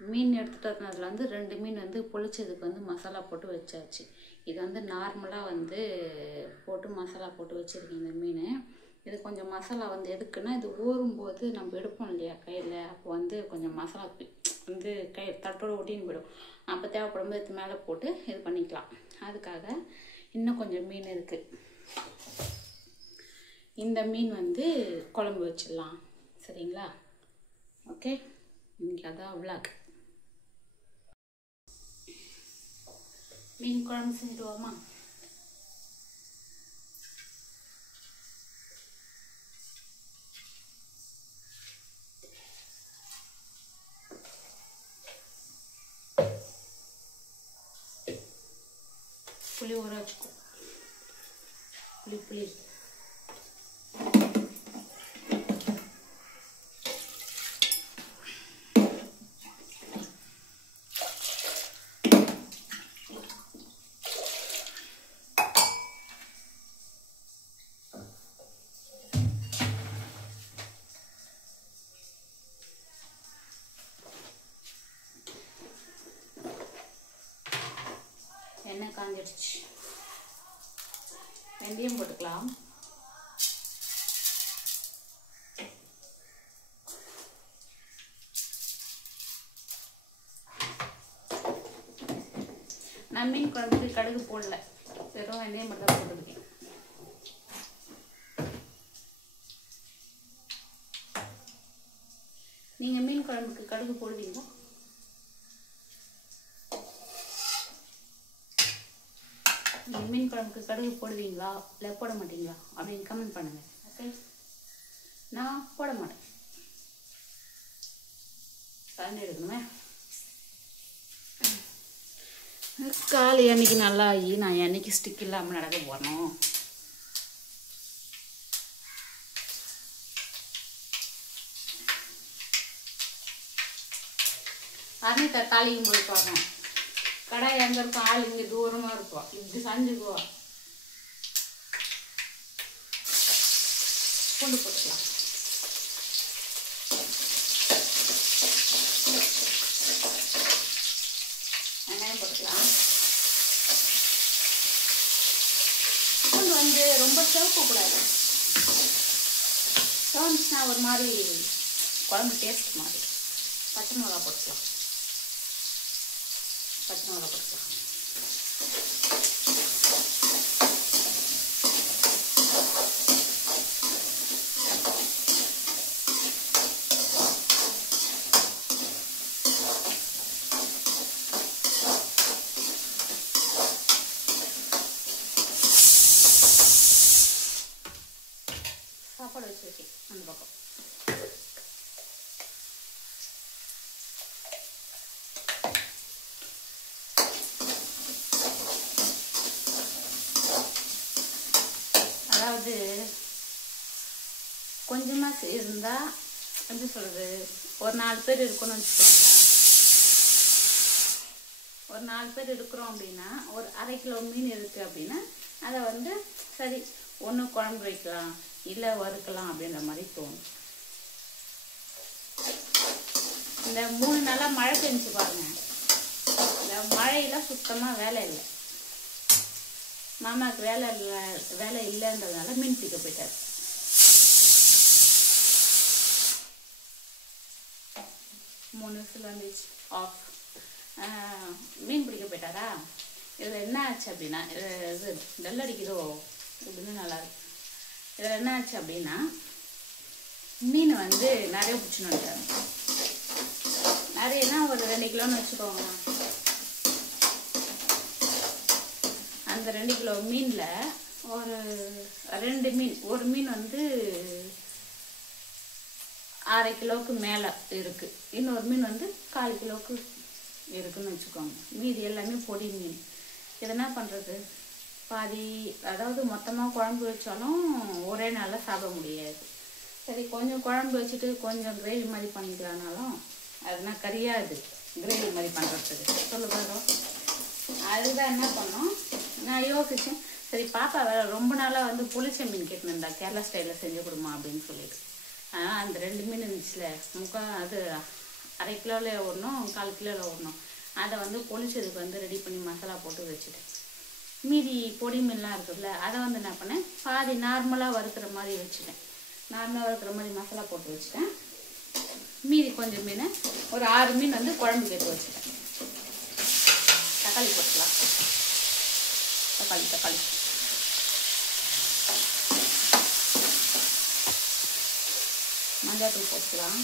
மீன் எடுத்துகிட்டு வந்ததில் வந்து 2 மீன் வந்து பொளிச்சதுக்கு வந்து மசாலா போட்டு வச்சாச்சு. இது வந்து நார்மலாக வந்து போட்டு மசாலா போட்டு வச்சுருக்கேன் இந்த மீன். இது கொஞ்சம் மசாலா வந்து எதுக்குன்னா, இது ஊறும்போது நம்ம எடுப்போம் இல்லையா கையில், அப்போ வந்து கொஞ்சம் மசாலா வந்து கை தட்டோடு ஒட்டின்னு போயிடும். அப்போ தேவைப்படும் போது இது மேலே போட்டு இது பண்ணிக்கலாம். அதுக்காக இன்னும் கொஞ்சம் மீன் இருக்குது. இந்த மீன் வந்து குழம்பு வச்சிடலாம். சரிங்களா? ஓகே, இன்னைக்கு அதான் விளாக். மீன் குழம்பு செஞ்சுடுவோமா? புளி ஊற வச்சுக்கோ. புளி எண்ணெய் காஞ்சிடுச்சு. வெந்தயம் போட்டுக்கலாம். நான் மீன் குழம்புக்கு கடுகு போடல, வெறும் வெந்தயம் மட்டும் தான் போட்டுருக்கேன். நீங்கள் மீன் குழம்புக்கு கடுகு போடுவீங்களா? நீங்கள் மீன் குழம்புக்கு கடுகு போடுவீங்களா இல்லை போட மாட்டீங்களா அப்படின்னு கமெண்ட் பண்ணுங்கள். ஓகே, நான் போட மாட்டேன். கலந்து எடுக்கணுமே. கால் எண்ணெய்க்கு நல்லா ஆகி நான் எண்ணெய்க்கு ஸ்டிக் இல்லாமல் நடக்க போகணும். அரணை தாளிக்கும் போது பார்க்கணும். கடாய் எங்கே இருக்கும், ஆள் இங்கே தூரமாக இருக்கும், இப்படி சாஞ்சுக்குவோம். பூண்டு போட்டுக்கலாம். வெங்காயம் போட்டுக்கலாம். பூண்டு வந்து ரொம்ப சிவக்கக்கூடாது. சிவந்துச்சுன்னா ஒரு மாதிரி குழம்பு டேஸ்ட் மாதிரி. பச்சை மிளகா போட்டுக்கலாம். சாப்பாடு வச்சு வச்சு அந்த பக்கம். அதாவது கொஞ்சமாக இருந்தால் எப்படி சொல்கிறது, ஒரு 4 பேர் இருக்கணும்னு வச்சுக்கோங்களேன். ஒரு 4 பேர் இருக்கிறோம் அப்படின்னா, ஒரு 1/2 கிலோ மீன் இருக்குது அப்படின்னா, அதை வந்து சரி ஒன்று குழம்பு வைக்கலாம் இல்லை வறுக்கலாம் அப்படின்ற மாதிரி தோணும். இந்த 3 நாளாக மழை பெஞ்சு பாருங்க. இந்த மழையெல்லாம் சுத்தமாக வேலை இல்லை. மாமாவுக்கு வேலை இல்லைன்றதுனால மீன் பிடிக்க போயிட்டார். மூணு விசில் வந்துச்சு ஆஃப். மீன் பிடிக்க போயிட்டாரா. இதில் என்ன ஆச்சு அப்படின்னா, இது டல் அடிக்குதோ இப்படின்னு நல்லாயிருக்கு. இதில் என்ன ஆச்சு அப்படின்னா, மீன் வந்து நிறைய பிடிச்சின்னு வந்துட்டாங்க. நிறையனா ஒரு 2 கிலோன்னு வச்சுக்கோங்க. அந்த 2 கிலோ மீனில் ஒரு 2 மீன், ஒரு மீன் வந்து 1/2 கிலோவுக்கு மேலே இருக்குது, இன்னொரு மீன் வந்து 1/4 கிலோவுக்கு இருக்குதுன்னு வச்சுக்கோங்க. மீதி எல்லாமே பொடி மீன். இது என்ன பண்ணுறது, பாதி அதாவது மொத்தமாக குழம்பு வச்சாலும் ஒரே நாளில் சாப்பிட முடியாது. சரி கொஞ்சம் குழம்பு வச்சுட்டு கொஞ்சம் கிரேவி மாதிரி பண்ணிக்கலானாலும் அதுனா கறியாது கிரேவி மாதிரி பண்ணுறதுக்கு சொல்லுவாரோ. அதுதான் என்ன பண்ணோம், நான் யோசித்தேன். சரி பாப்பா ரொம்ப நாளாக வந்து புளிச்ச மீன் கேட்டுருந்தா, கேரளா ஸ்டைலில் செஞ்சு கொடுமா அப்படின்னு சொல்லிட்டு. ஆனால் அந்த 2 மீன் இருந்துச்சுல, அது 1/2 கிலோவில் ஒன்றும் 1/4 கிலோவில் ஒன்றும். அதை வந்து பொளிச்சதுக்கு வந்து ரெடி பண்ணி மசாலா போட்டு வச்சுட்டேன். மீதி பொடி மீன்லாம் இருக்குதுல்ல, அதை வந்து என்ன பண்ணேன், பாதி நார்மலாக வறுக்கிற மாதிரி வச்சுட்டேன். நார்மலாக வறுக்கிற மாதிரி மசாலா போட்டு வச்சுட்டேன். மீதி கொஞ்சம் மீன், ஒரு 6 மீன் வந்து குழம்புக்கு எடுத்து வச்சுட்டேன். தக்காளி போட்டுக்கலாம். தக்காளி மஞ்சள் போட்டுக்கலாம்.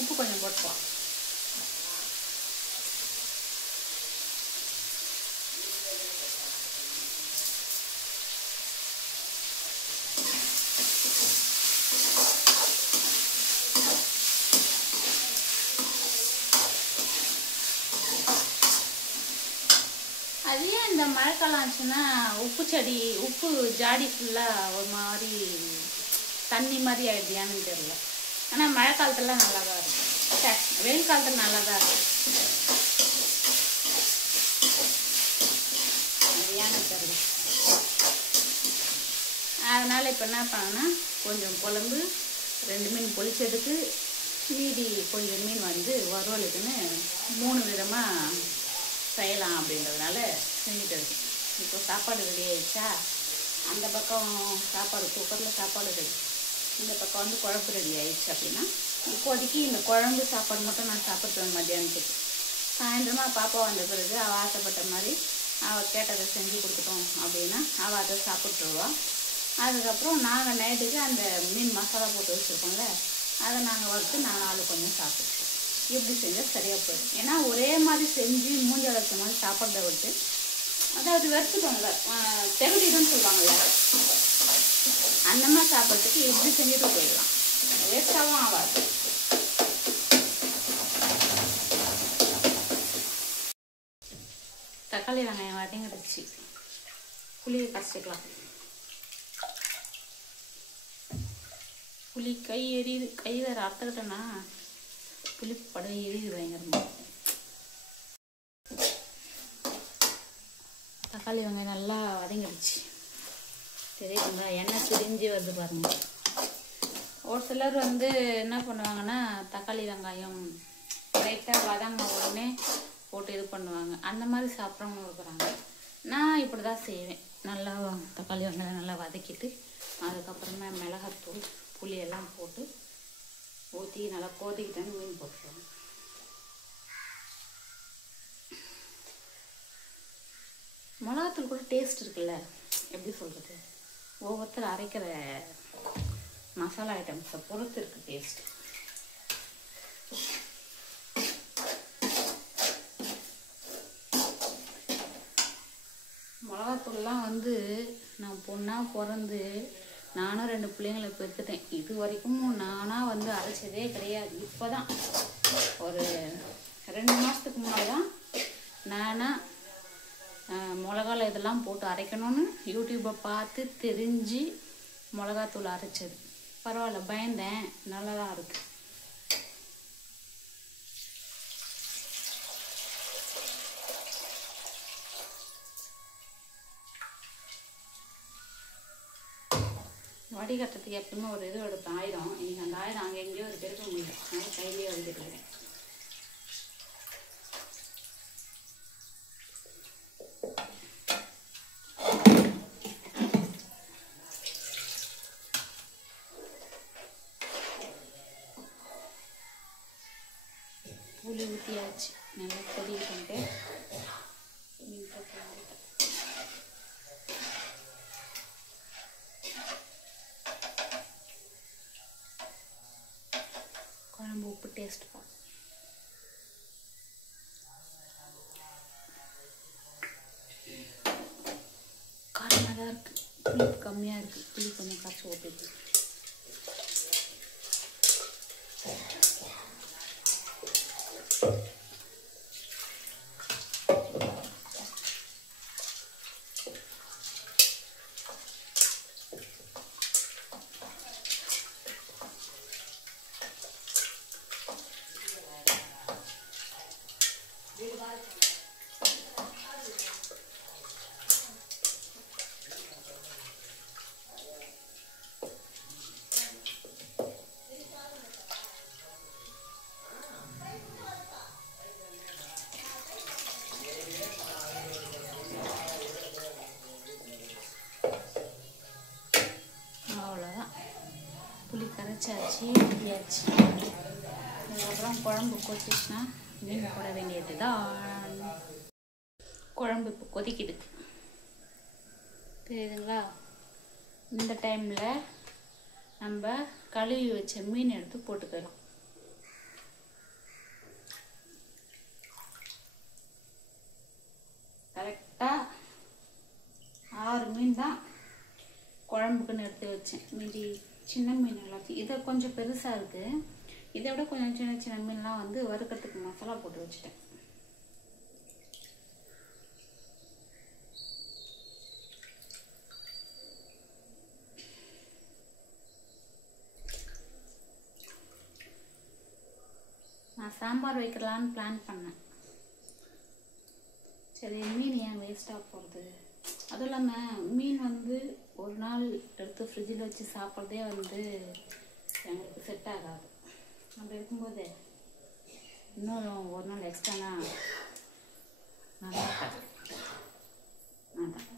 உப்பு கொஞ்சம் போட்டுக்கலாம். அது ஏன் இந்த மழைக்காலம் ஆச்சுன்னா உப்பு செடி, உப்பு ஜாடி ஃபுல்லாக ஒரு மாதிரி தண்ணி மாதிரி ஆயிடுதியான்னு தெரியல. ஆனால் மழை காலத்துல நல்லா தான் இருக்கும். வெயில் காலத்தில் நல்லா தான் இருக்கும். அது ஏன்னு தெரியல. அதனால் இப்போ என்ன பண்ணேன்னா, கொஞ்சம் குழம்பு, 2 மீன் பொளிச்சதுக்கு, மீதி கொஞ்சம் மீன் வந்து வறுவலுக்குன்னு 3 விதமாக செய்யலாம் அப்படின்றதுனால செஞ்சுட்டு இருக்கேன். இப்போ சாப்பாடு ரெடி ஆயிடுச்சா, அந்த பக்கம் சாப்பாடு குக்கரில் சாப்பாடு ரெடி, இந்த பக்கம் வந்து குழம்பு ரெடி ஆயிடுச்சு. அப்படின்னா இப்போதைக்கு இந்த குழம்பு சாப்பாடு மட்டும் நான் சாப்பிடுவேன் மத்தியானத்துக்கு. சாயந்தரமாக பாப்பா வந்த பிறகு அவள் ஆசைப்பட்ட மாதிரி அவள் கேட்டதை செஞ்சு கொடுத்துட்டோம் அப்படின்னா அவள் அதை சாப்பிட்ருவா. அதுக்கப்புறம் நாங்கள் நைட்டுக்கு அந்த மீன் மசாலா போட்டு வச்சுருக்கோம்ல, அதை நாங்கள் வறுத்து நாலு கொஞ்சம் சாப்பிட்ருவோம். இப்படி செஞ்சால் சரியாக போயிடும். ஏன்னா ஒரே மாதிரி செஞ்சு மூஞ்சி வளர்த்த மாதிரி சாப்பிட்றத விட்டு, அதாவது வறுத்துக்கோங்க, தெருடிதுன்னு சொல்லுவாங்கள்ல, அந்த மாதிரி சாப்பிட்றதுக்கு இப்படி செஞ்சுட்டு போயிடலாம். வேஸ்ட்டாகவும் ஆகாது. தக்காளி வெங்காயம் வதங்கிடுச்சு. புளியை கரைச்சிக்கலாம். புளி கை எரியுது. கை வேறு அறுத்துக்கிட்டேன்னா புளி படம் எரியுது பயங்கரமாக. தக்காளி வெங்காயம் நல்லா வதங்கிடுச்சு. தெரியுதுங்களா, எண்ணெய் பிரிஞ்சு வருது பாருங்க. ஒரு சிலர் வந்து என்ன பண்ணுவாங்கன்னா, தக்காளி வெங்காயம் லைட்டாக வதங்கின உடனே போட்டு இது பண்ணுவாங்க. அந்த மாதிரி சாப்பிட்றவங்க இருக்கிறாங்க. நான் இப்படி தான் செய்வேன். நல்லா தக்காளி வெங்காயம் நல்லா வதக்கிட்டு, அதுக்கப்புறமா மிளகாத்தூள் புளியெல்லாம் போட்டு ஊற்றி நல்லா கொதிக்கிட்டேன்னு மீன் போட்டுருவேன். மிளகாத்தூள் கூட டேஸ்ட் இருக்குல்ல, எப்படி சொல்கிறது, ஒவ்வொருத்தர் அரைக்கிற மசாலா ஐட்டம்ஸை பொறுத்து இருக்குது டேஸ்ட்டு. மிளகாத்தூள்லாம் வந்து நான் பொண்ணாக பிறந்து நானும் 2 பிள்ளைங்களை பெற்றுட்டேன். இது வரைக்கும் நானாக வந்து அரைச்சதே கிடையாது. இப்போ தான் ஒரு 2 மாதத்துக்கு முன்னாடி தான் நானாக மிளகால இதெல்லாம் போட்டு அரைக்கணும்னு யூடியூப்பை பார்த்து தெரிஞ்சு மிளகாத்தூள் அரைச்சது. பரவாயில்ல, பயந்தேன், நல்லா தான் இருக்குது. வடிகட்டுறதுக்கு எப்பவுமே ஒரு இது எடுப்பேன், ஆயுதம். இன்னைக்கு அந்த ஆயுதம் அங்கே எங்கேயோ ஒரு பெருக்க முடியல, அதனால் கையிலேயே வடிகட்டுறேன். புளி ஊற்றியாச்சு, நல்லா கொதிக்கிட்டு மீன் போட்டு குழம்பு உப்பு டேஸ்ட் பார்த்து காரமாக தான் இருக்குது. புளிப்பு கம்மியாக இருக்குது. புளி கொஞ்சம் காய்ச்சி ஊற்றிட்டு கரைச்சாச்சு, ஊற்றியாச்சு. அதுக்கப்புறம் குழம்பு கொதிச்சுன்னா மீன் போட வேண்டியது தான். குழம்பு இப்போ கொதிக்குது, தெரியுதுங்களா? இந்த டைமில் நம்ம கழுவி வச்ச மீன் எடுத்து போட்டுக்கலாம். கரெக்டாக 6 மீன் தான் குழம்புக்குன்னு எடுத்து வச்சேன். மீதி சின்ன மீன் எல்லாத்தையும், இதை கொஞ்சம் பெருசாக இருக்குது, இதை விட கொஞ்சம் சின்ன சின்ன மீன்லாம் வந்து வறுக்கிறதுக்கு மசாலா போட்டு வச்சுட்டேன். நான் சாம்பார் வைக்கலான்னு பிளான் பண்ணேன். சரி, மீன் ஏன் வேஸ்ட்டாக போகிறது? அதுவும் இல்லாமல் மீன் வந்து ஒரு நாள் எடுத்து ஃப்ரிட்ஜில் வச்சு சாப்பிட்றதே வந்து எங்களுக்கு செட் ஆகாது. அப்படி இருக்கும்போது இன்னும் ஒரு நாள் எக்ஸ்ட்ரானா நல்லா இருக்காது. அதான்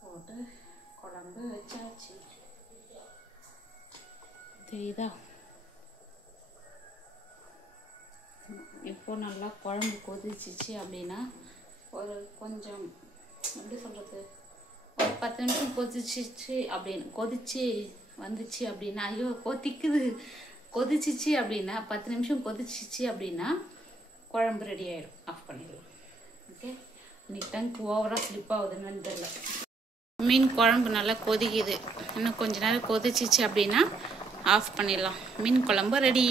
போட்டு குழம்பு வச்சாச்சு, தெரியுதா? இப்போ நல்லா குழம்பு கொதிச்சிச்சு அப்படின்னா ஒரு கொஞ்சம் எப்படி சொல்கிறது, ஒரு 10 நிமிஷம் கொதிச்சிச்சு அப்படின்னு கொதிச்சு வந்துச்சு அப்படின்னா, ஐயோ கொதிச்சிச்சு அப்படின்னா 10 நிமிஷம் கொதிச்சிச்சு அப்படின்னா குழம்பு ரெடி ஆகிடும். ஆஃப் பண்ணிடலாம். ஓகே, இன்னைக்கு டங்க் ஓவராக ஸ்லிப் ஆகுதுன்னு தெரியல. மீன் குழம்பு நல்லா கொதிக்குது, இன்னும் கொஞ்ச நேரம் கொதிச்சிச்சு அப்படின்னா ஆஃப் பண்ணிடலாம். மீன் குழம்பு ரெடி.